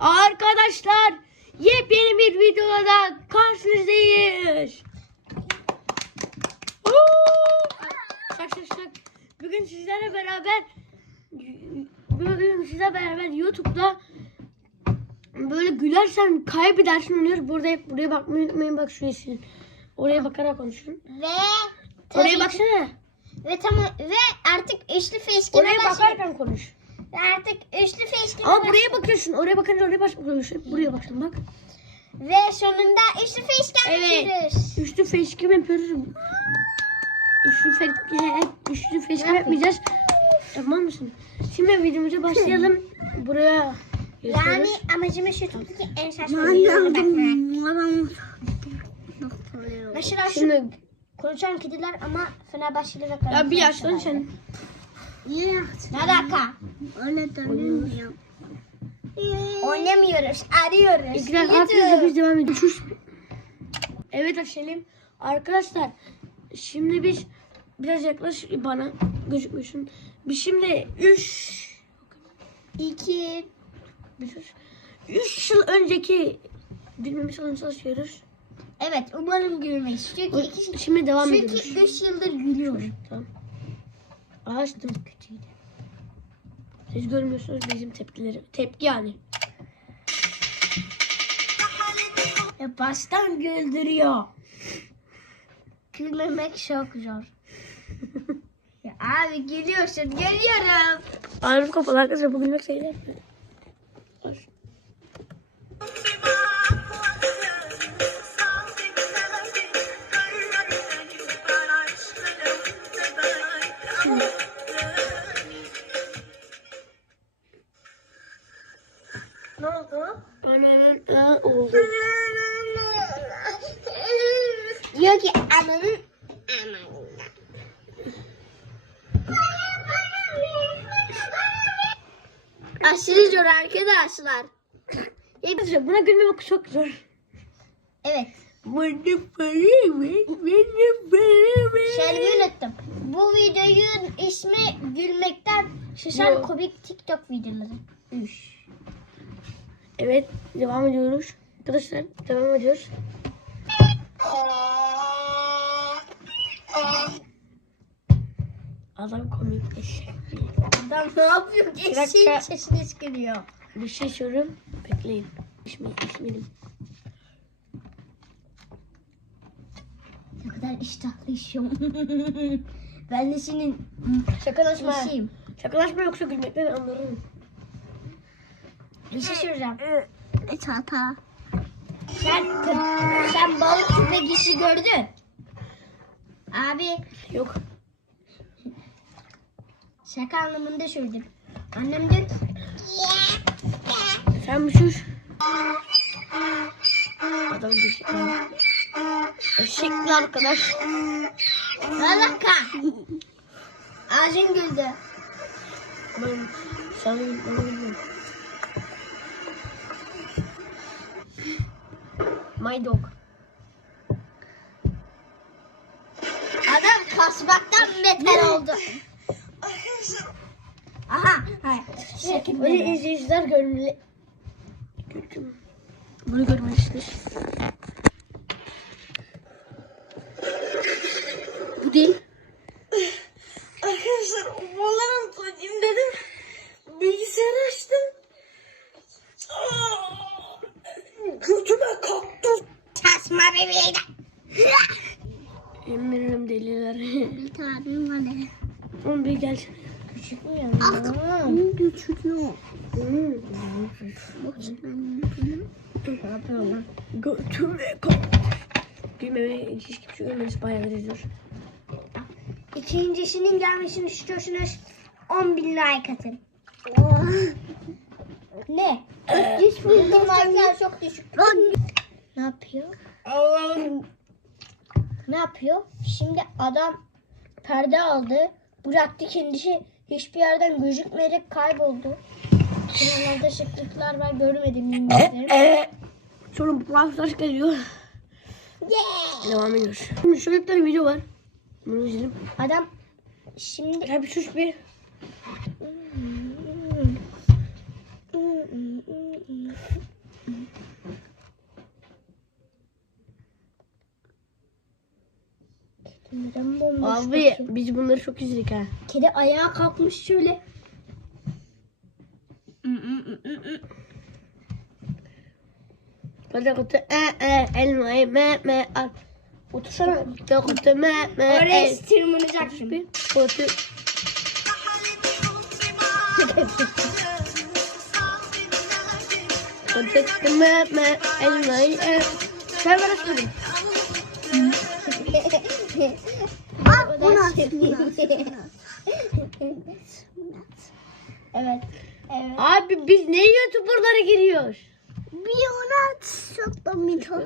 Arkadaşlar yepyeni bir videoda da karşınızdayız. Şak şak şak. Bugün sizlerle beraber bugün sizlerle beraber YouTube'da böyle gülersen kaybedersin oynuyoruz. Burada hep buraya bakmayı unutmayın bak şu yeşil. Oraya bakarak konuşun. Ve Oraya baksana. ve tamam ve artık üçlü facecam'e Oraya bakarken konuş. Ve artık üçlü facecam'e Ama buraya bakıyorsun. Oraya bakınca oraya baş bakıyorsun. Buraya baksın bak. Ve sonunda üçlü facecam Evet. yapıyoruz. Üçlü facecam yapıyoruz. Üçlü facecam, üçlü facecam yapmayacağız. Tamam mısın? Şimdi videomuza başlayalım. Buraya Yani amacımız YouTube'daki en saçma videolara bakmak. Mesela şu konuşan kediler ama Fenerbahçeli ve ya Galatasaray bir yaşlan sen. Ne alaka? Oynuyoruz. Oynamıyoruz, arıyoruz. İkiler YouTube. arkadaşlar biz devam ediyoruz. Evet Aşelim. Arkadaşlar şimdi biz biraz yaklaş bana gözükmüyorsun. Biz şimdi 3 İki. 3 yıl önceki gülmemi salonu çalışıyoruz. Evet, umarım gülmeyiz. Çünkü iki, Şimdi devam ediyoruz. çünkü üç yıldır gülüyorum. Tamam. Ağaçtım kötüydü. Siz görmüyorsunuz bizim tepkileri. Tepki yani. Ya baştan güldürüyor. Gülmemek çok zor. ya abi gülüyorsun, geliyorum. Ağzım kapalı arkadaşlar bugün gülmek sayılır. Buna gülmemek çok zor. Evet. Şerbi unuttum. Bu videonun ismi gülmekten şaşan Yo. komik TikTok videoları. Üş. Evet devam ediyoruz. Arkadaşlar devam ediyoruz. Adam komik eşek. Adam ne yapıyor ki? Bir dakika. Eşeğin sesini çıkarıyor. Bir şey soruyorum. Bekleyin. İsmi, ismim. Ne kadar iştahlı işiyorum. ben de senin Şakalaşma. işiyim. Şakalaşma yoksa gülmekten anlarım. Bir şey soracağım. Çata. Sen, sen balık köpek işi gördün. Abi Yok. şaka anlamında söyledim. Annem ki Sen bir sus. Adam bir Eşekli arkadaş. Alaka. Ağzın güldü. Ben gülmemi bilmiyorum. My dog. Adam kasmaktan beter oldu. Aha. Hayır. Böyle. izleyiciler görmeli. Gördüm. Bunu görmelisiniz. Bu değil. Arkadaşlar Valorant oynayayım dedim. Bilgisayarı açtım. Götüme kalktı. Tasma bebeği Eminim deliler. Bir tane var? Oğlum bir gel. Küçük mü ya? Götürüyor. Götüme kalktı. Gülmeme hiç kimse görmeniz bayağı izliyor. İkincisinin gelmesini istiyorsunuz. 10 bin like atın. ne? 300 bin like'lar çok düşük. ne yapıyor? Ne yapıyor? Şimdi adam perde aldı. Bıraktı kendisi. Hiçbir yerden gözükmeyerek kayboldu. Kenarlarda şıklıklar var görmedim mimikleri. Sonra Brawl Stars geliyor. Yeah. Devam ediyoruz. Şimdi şöyle bir tane video var. Bunu izleyelim. Adam şimdi Ya bir sus bir. Koş Abi bakayım. biz bunları çok izledik ha. Kedi ayağa kalkmış şöyle. Kutu kutu e e elmayı me me al. Otursana. Kutu kutu me me Oraya el. tırmanacak şimdi. Kutu kutu kutu me me elmayı el. Sen bana söyle. Aa, bu nasıl? evet. Evet. Abi biz ne YouTuber'lara giriyoruz? Bir ona sattım bir tane.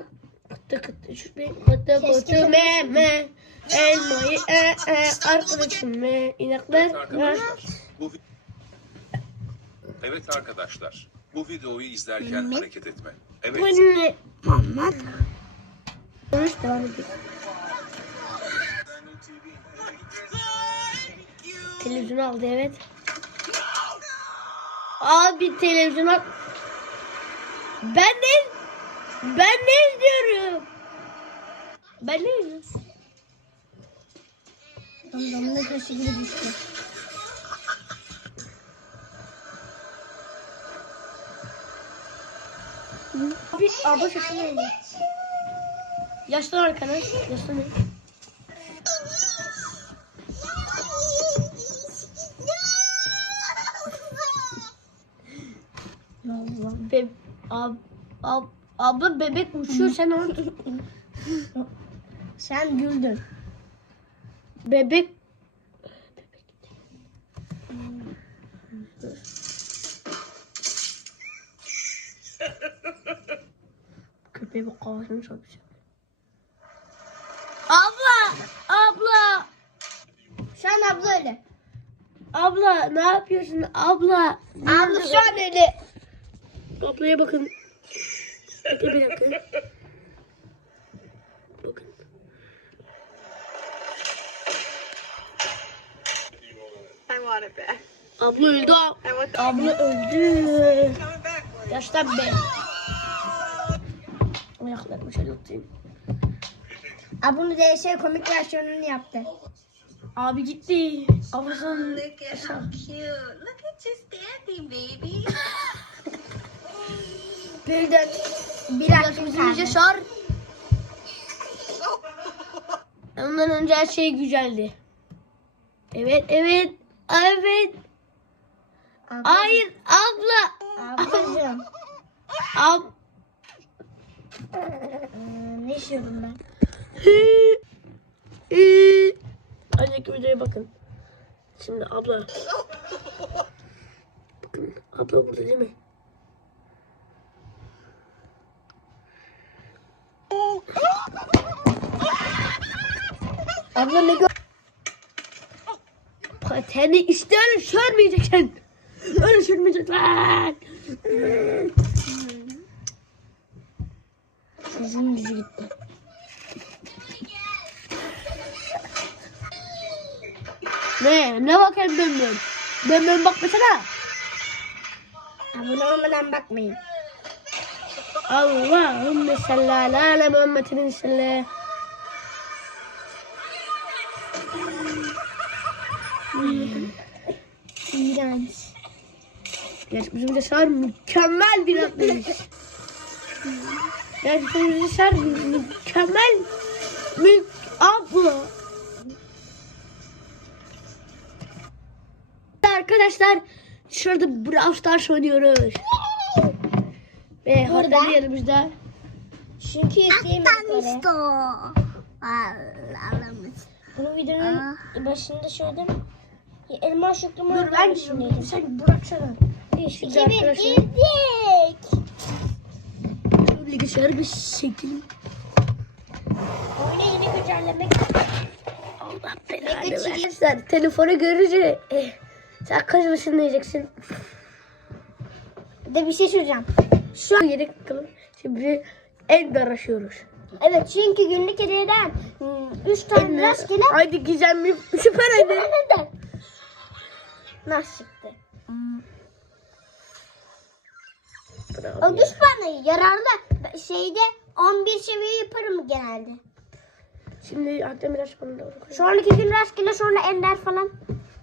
Kutu kutu şu bir kutu sen- me me elmayı e e arkadaşım me inekler bu Evet arkadaşlar, bu videoyu izlerken hareket etme. Evet. Bu ne? Muhammed. Konuş devam ediyor. Televizyon aldı evet. Abi televizyona ben ne ben ne izliyorum? Ben ne izliyorum? Damla taşı gibi düştü. Abi abla sesini. Yaşlan arkana. Yaşlan. Ab, ab, abla bebek uçuyor sen orada. Sen güldün. Bebek Köpeğe bak kafasını çarpmış. Abla! Abla! Sen abla öyle. Abla ne yapıyorsun abla? Abla şu an öyle. Ablaya bakın. Bekle bir dakika. Bakın. Abla öldü. Abla öldü. Yaştan be. Ayaklarımı şöyle tutayım. Aa, bunu DS komik versiyonunu yaptı. Abi gitti. Ablasının Look at how cute. Look at you standing, baby. Güldün. Bir hakkın Yaşımızın kaldı. şar. Ondan önce her şey güzeldi. Evet, evet, evet. Abla- Hayır, abla. Ablacığım. Ab Ee, ne işiyordum ben? Önceki videoya bakın. Şimdi abla. Bakın abla burada değil mi? Abla ne gör... Pateni işte öyle sürmeyeceksin. Öyle sürmeyeceksin. Sizin yüzü gitti. Ne? Ne bakayım ben ben? Ben ben bakmasana. Abone olmadan bakmayın. Allahümme salli ala Muhammedin sallallahu İğrenç. Gerçekten Sar mükemmel bir atlayış. Gerçekten Sar mükemmel mük abla. Arkadaşlar şurada Brawl Stars oynuyoruz. Ve hatta yanımızda Çünkü yükleyemedik oraya. Bunu videonun başında söyledim. Elma şükrümü Dur ben gidiyorum. Sen bıraksana. İki arkadaşlar. girdik. Bilgisayarı bir şekil. Oyunu yeni güncellemek. Allah belanı versin. Telefonu görünce eh, sen kaç yaşında diyeceksin. Bir de bir şey söyleyeceğim. Şu an yedek bakalım. Şimdi Ender aşıyoruz. Evet çünkü günlük hediyeden 3 tane rastgele Haydi gizemli süper Ender. Neden? Nasıl çıktı? Bravo O güç puanı yararlı. Şeyde 11 seviye yaparım genelde. Şimdi aklıma biraz bana doğru koy. Sonraki gün rastgele sonra ender falan.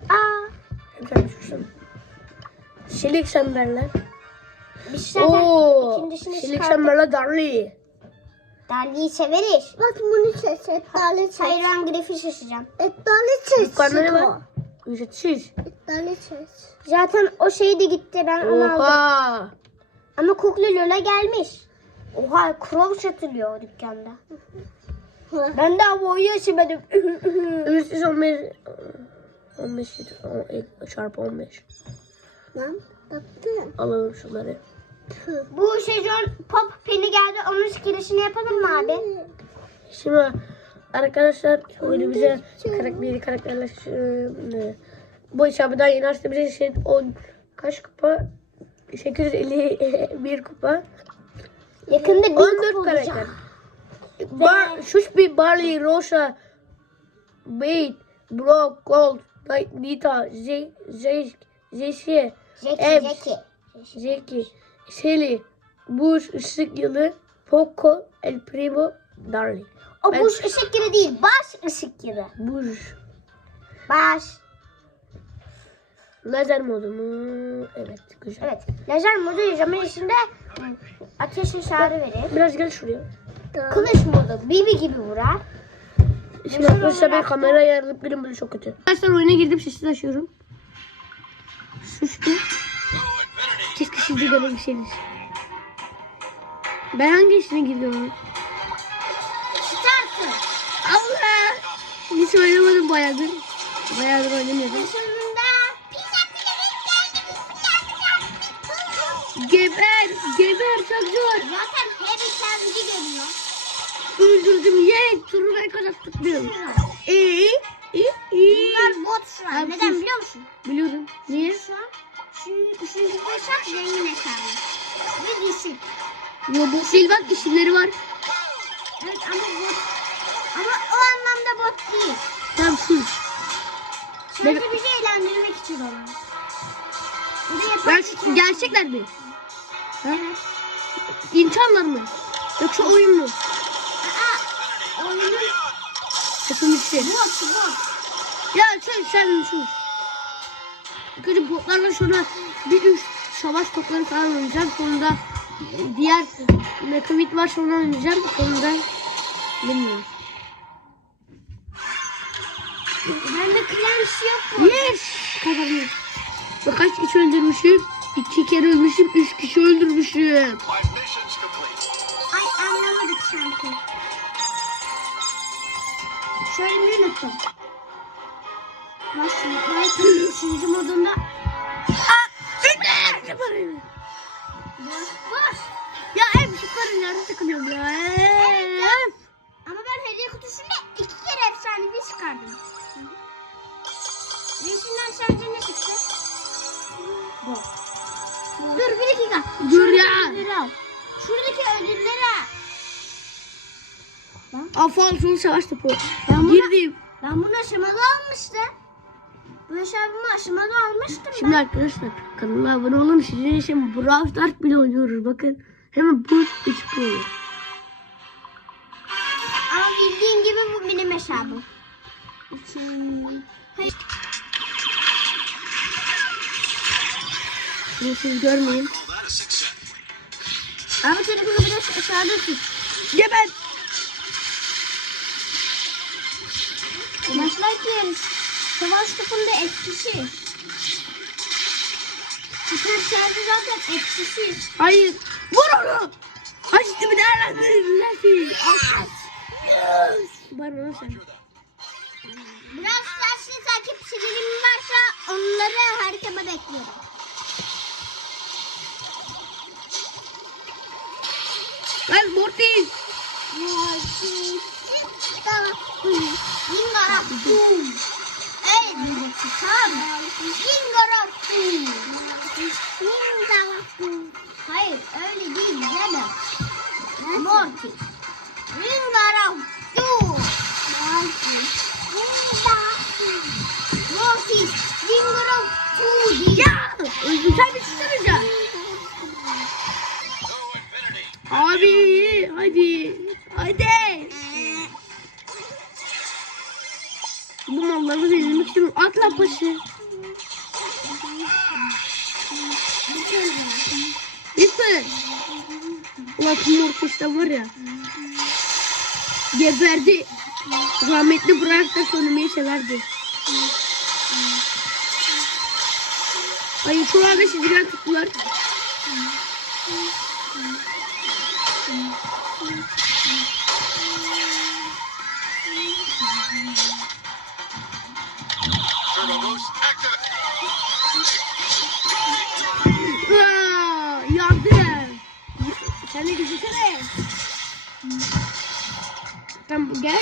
Aa. Güzel düşürsün. Şilik semberler. Biz zaten Oo. ikincisini çıkardık. semberler darlı. Dergiyi severiz. Bak bunu seç. Etlerle seç. Hayır ben grafiği seç. Yukarıda ne Şiko. var? Ücretsiz. Etlerle seç. Zaten o şey de gitti ben onu aldım. Oha. Ama Kuklu Lola gelmiş. Oha Crow satılıyor o dükkanda. ben daha bu oyunu açmadım. Ücretsiz 15. 15 çarpı 15. Lan baktın. Alalım şunları. Bu sezon Pop Penny geldi. Onun girişini yapalım mı abi? Şimdi arkadaşlar oyunu bize karakteri karakterler e, bu hesabından yeni açtı bize şey 10 kaç kupa 851 kupa Yakında bir 14 kupa karakter. olacak. Bar, Şuşbi, Barley, Roşa, Bait, Brock, Gold, Nita, Zey, Zey, Zeyşe, Zeki. Zeki. Zeki, Shelly, Bush, Işık Yılı, Poco, El Primo, Darley. O Ben- buş ışık yılı değil. Baş ışık yılı. Bush. Baş. Lazer modu mu? Evet güzel. Evet. Lazer modu zaman içinde ateş işareti verir. Biraz gel şuraya. Kılıç modu. Bibi gibi vurar. Şimdi arkadaşlar ben kamerayı ayarlayıp benim böyle çok kötü. Arkadaşlar oyuna girdim sessiz açıyorum. Suçlu. Siz de görebilseniz. Ben hangi işine gidiyorum? Çıtarsın. Allah! Hiç oynamadım bayağıdır. Bayağıdır oynamıyordum. Sonunda pizza Geber! Geber çok zor. Zaten her işlemci görüyor. Öldürdüm ye. Turu ben kazandım. İyi. İyi. İyi. Bunlar bot şu an. Abi Neden biliyor musun? Biliyorum. Niye? Şu an şu üçüncü hesap zengin hesabı. Ve düşük. Yo bu değil bak var. Evet ama bot. Ama o anlamda bot değil. Tamam sus. Sadece bizi eğlendirmek için olan. İki- gerçekler mi? Ha? İnsanlar mı? Yoksa oyun mu? Aa, oyunun Yapılmışı. bot bot. Ya sen sen sus. Çünkü botlarla sonra bir üç savaş topları falan oynayacağım. Sonra diğer Mekavit var sonra oynayacağım. Sonra bilmiyorum. Bende klanş yok mu? Yes! Kazandım. Ve kaç kişi öldürmüşüm? İki kere ölmüşüm, üç kişi öldürmüşüm. Ay anlamadık sanki. Şöyle bir unuttum. Başlayıp üçüncü modunda boş boş. Ya hep şıkların nerede takılıyorum ya? Hep. Ama ben hediye kutusunda iki kere efsanevi çıkardım. Resimden sence ne çıktı? Bu. Dur bir dakika. Dur ya. Şuradaki ödülleri al. Afal savaş topu. Ben bunu- Girdim. Ben bunu aşamalı almıştım. Bu hesabımı aşamalı almıştım Şimdi ben. arkadaşlar kanala abone olun. Sizin için Brawl Stars bile oynuyoruz. Bakın hemen bu üç bu olur. Ama bildiğin gibi bu benim hesabım. Hayır. Bunu siz görmeyin. Ama telefonu biraz aşağıda tut. Geber. Başlarken savaş topunda etkisi. Süper şarjı zaten etkisi. Hayır. Vur onu. Açtı bir değerlendirirlersin. Al. Bana onu sen. Biraz yaşlı takipçilerim varsa onları haritama bekliyorum. Lan Mortis. Yingaraptum. Evet diyeceksin tamam mı? Yingaraptum. Yingaraptum. Hayır öyle değil canım. Mortis. Yingaraptum. Mortis. Yingaraptum. Mortis. Yingaraptum. Ya. Güzel bir şey söyleyeceğim. Abi hadi. Hadi. Bu malları verilmek için atla paşı. Lütfen. Ulan Mortis'te var ya. Geberdi. Rahmetli bırak da söylemeyi severdi. Ay şu anda sizden tuttular. Gel.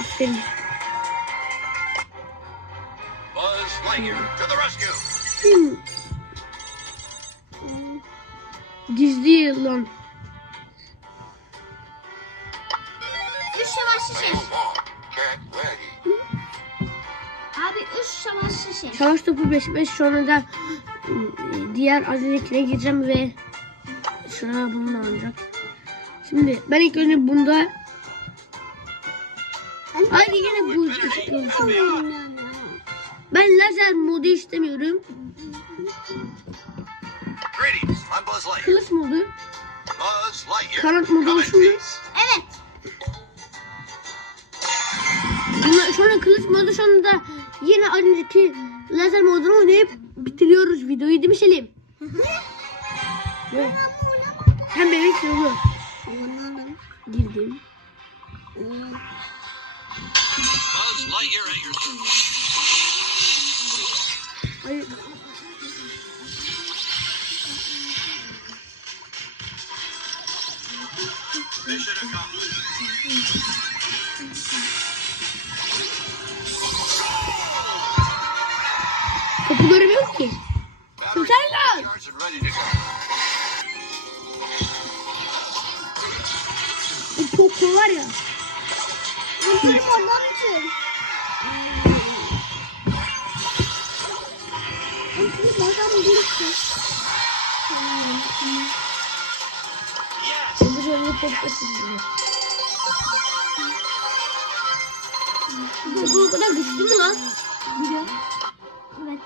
Aferin. Buzz Lightyear to the rescue. Hmm. Gizli yılan. Üç cat ready. Abi üç çamaşır şiş. Savaş topu 5 5 sonra da ıı, diğer az öncekine gireceğim ve sıra bununla alacak. Şimdi ben ilk önce bunda Hadi yine bu Ben lazer modu istemiyorum. Kılıç modu. Kanat modu olsun mu? Evet. Bundan sonra kılıç modu sonunda yine az önceki lazer modunu oynayıp bitiriyoruz videoyu değil mi Selim? Sen bebek yolu. Girdim. Kapı görmüyor ki. O popo var ya. Benim adam için. Adam için. Yes. O bir öyle popo siziyor. Bu o kadar güçlü mü lan? Evet.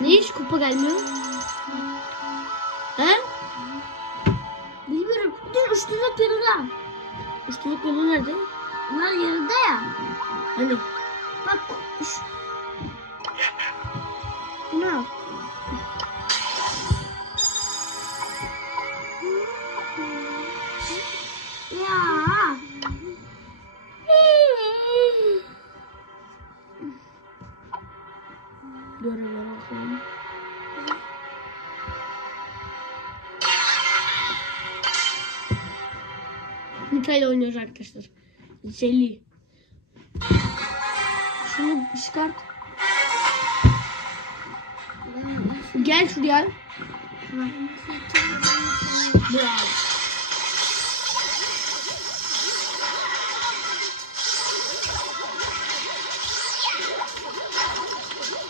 Niye hiç kupa gelmiyor? He? Üstünlük yanında. Üstünlük yolu nerede? Bunlar yanında ya. Hani? Bak. Ne yap? Nita'yla oynuyoruz arkadaşlar. Zeli. Şunu çıkart. Gel şuraya. Bravo.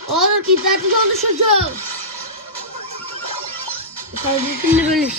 Oğlum interneti oldu çocuğum. Kardeşim de böyle.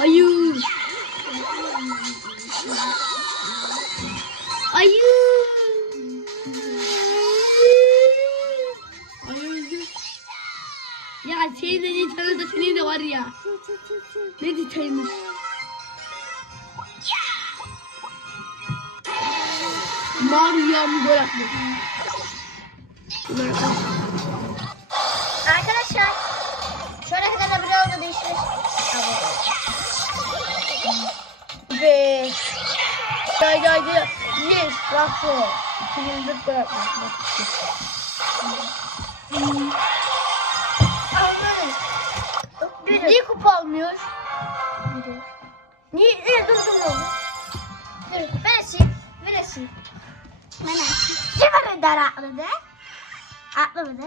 Ayı. Ayı. Ayı öldü. Ya senin de Nita'nın da senin de var ya. Ne Nita'ymış? Mariam gol attı. Bunlar abone olmadıysanız. Ve gel gel gel. Yes, bu. İkinci gol atmış. Almanız. Niye kupa almıyor? Niye? E, dur dur dur. Dur ben açayım. Ben açayım. Ben açtım. Kim önden atladı? Atlamadı.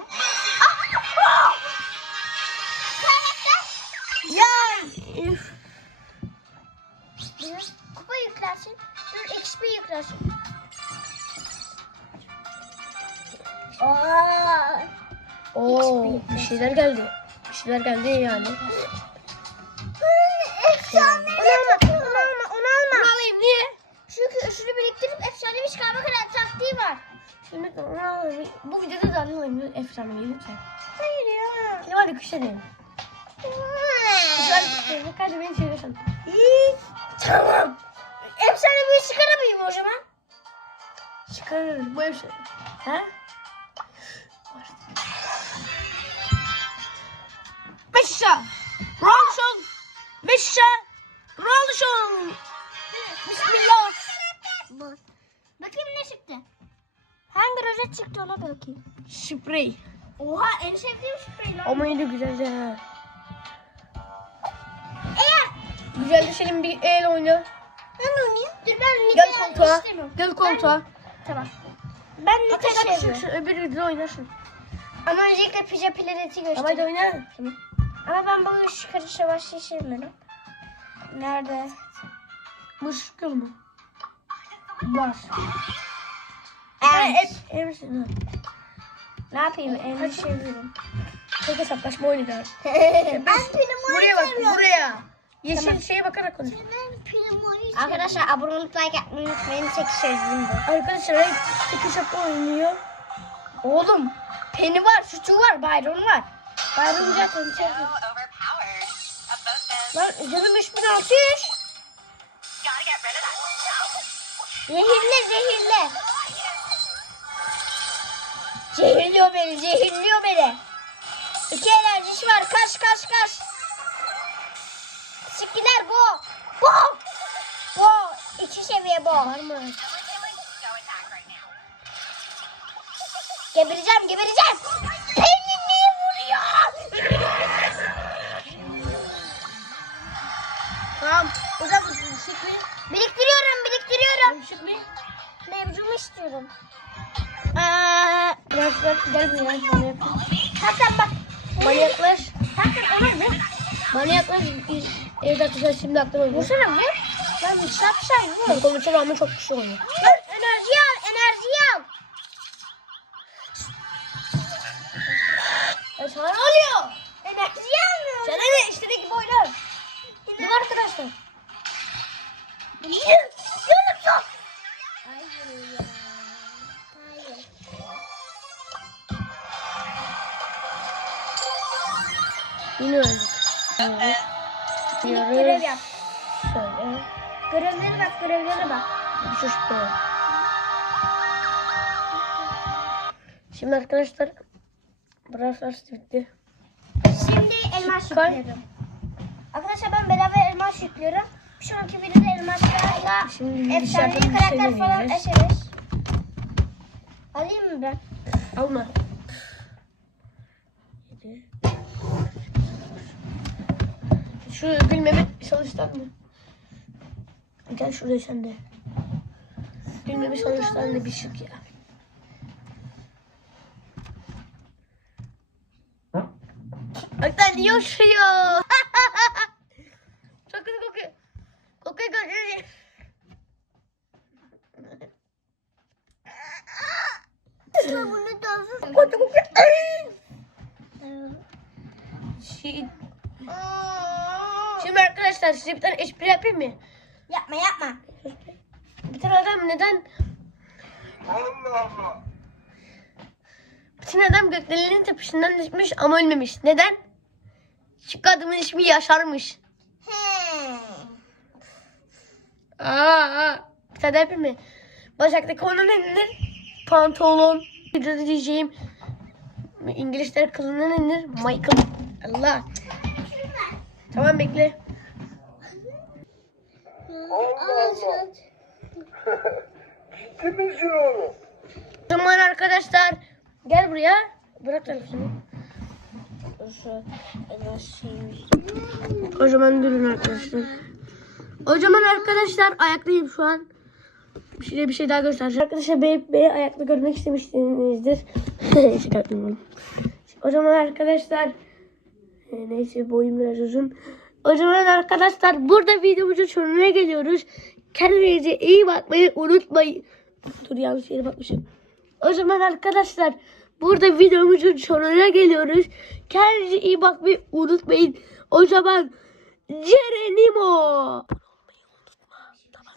Ya. Kupa yüklersin. Dur XP yüklersin. Aa. Oo, bir şeyler geldi. Bir şeyler geldi yani. Efsane. Onu alma. Onu alma. Onu alma. Bunu alayım niye? Çünkü şunu biriktirip efsanevi çıkarma kadar taktiği var. Şimdi onu alayım. Bu videoda da alayım. Efsanevi lütfen. Hayır ya. Şimdi hadi kuş edelim. Güzel edelim. Kaç beni. İyi. Tamam. Efsanevi çıkaramayayım o zaman. Çıkarırız bu efsane. He? Meşşa. Rolşon. Meşşa. Rolşon. Bismillah. Bakayım ne çıktı. Hangi rozet çıktı ona bakayım. Sprey. Oha en sevdiğim sprey lan. Ama yine güzel ha. Eğer Güzel düşelim bir el oyna. ben oynayayım. Dur ben Gel Nike'yi koltuğa. Gel koltuğa. Tamam. Ben seviyorum. şu, şu öbür videoda oynarsın. Ama öncelikle pija planeti Ama hadi göster. oyna. Ama ben bu iş karışa başlayamıyorum. Nerede? Bu şıkkı mı? Var. Evet. Hepsini. Ne yapayım? En seviyorum. Tek hesaplaşma oynayacağız. ben Primo'yu Buraya bak buraya. Yeşil Tamam. şeye bakarak konuş. Ben Primo'yu Arkadaşlar abone olup like atmayı unutmayın. Sözüm bu. Arkadaşlar hep tek hesapla oynuyor. Oğlum Penny var, Sütü var, Byron var. Byron zaten çok... overpowered. A boat Lan canım 3600. Gotta get rid of that. Zehirle, zehirle. Zehirliyor beni, zehirliyor beni. İki enerjisi var. Kaç, kaç, kaç. Sikiler bu. Bu. Bu. İki seviye bu. Var mı? Go. Gebereceğim, gebereceğim. Penny niye vuruyor? Tamam. O zaman şık mı? Biriktiriyorum, biriktiriyorum. Şık mı? Mevzumu istiyorum. Eee. Biraz ver. Gel buraya. Hatta bak. Bana yaklaş. Hatta ona ne? Bana yaklaş. Evet arkadaşlar şimdi aklıma oynuyor. Vursana mı? Lan şapşal vur. Bu konuşan ama çok kişi oynuyor. Lan enerji al, enerji al. E sana ne oluyor? Enerji almıyor. Sana ne? İstediği gibi oynar. Mi arkadaşlar? Niye? Yanım çok. Hayır ya. Hayır. Yine öldük. Evet. Minik görev yap. Şöyle. Görevlere bak, görevlere bak. Çeşit böyle. Şimdi arkadaşlar Brawl Stars bitti. Şimdi elmas yüklüyorum. Arkadaşlar ben beraber elmas yüklüyorum. Bir sonraki videoda elmaslarla Şimdi efsanevi şey karakter falan açarız. Alayım mı ben? Alma. Şu Gül Mehmet çalıştan mı? Gel şuraya sen de. Gül Mehmet çalıştan da bir şık ya. Bak lan yaşıyor. Çok kötü kokuyor. Kokuyor kokuyor. Ama bunu da hazır. Kokuyor kokuyor. Ay! Şey, Şimdi arkadaşlar size bir tane espri yapayım mı? Yapma yapma. Bir tane adam neden... Allah Allah. Bir tane adam gökdelenin tepesinden düşmüş ama ölmemiş. Neden? Çünkü adamın ismi Yaşar'mış. Aa, aa. Bir tane yapayım mı? Bacaktaki onun enilir. Pantolon. Bir de diyeceğim. İngilizler kılından enilir. Michael. Allah. Tamam bekle. Allah O zaman arkadaşlar gel buraya. Bırak telefonu. O zaman durun arkadaşlar. O zaman arkadaşlar ayaktayım şu an. Bir şey, bir şey daha göstereceğim. Arkadaşlar beni, beni ayakta görmek istemişsinizdir. Şaka yapıyorum. O zaman arkadaşlar e, neyse boyum biraz uzun. O zaman arkadaşlar burada videomuzun sonuna geliyoruz. Kendinize iyi bakmayı unutmayın. Dur yanlış yere bakmışım. O zaman arkadaşlar burada videomuzun sonuna geliyoruz. Kendinize iyi bakmayı unutmayın. O zaman Cerenimo. Tamam?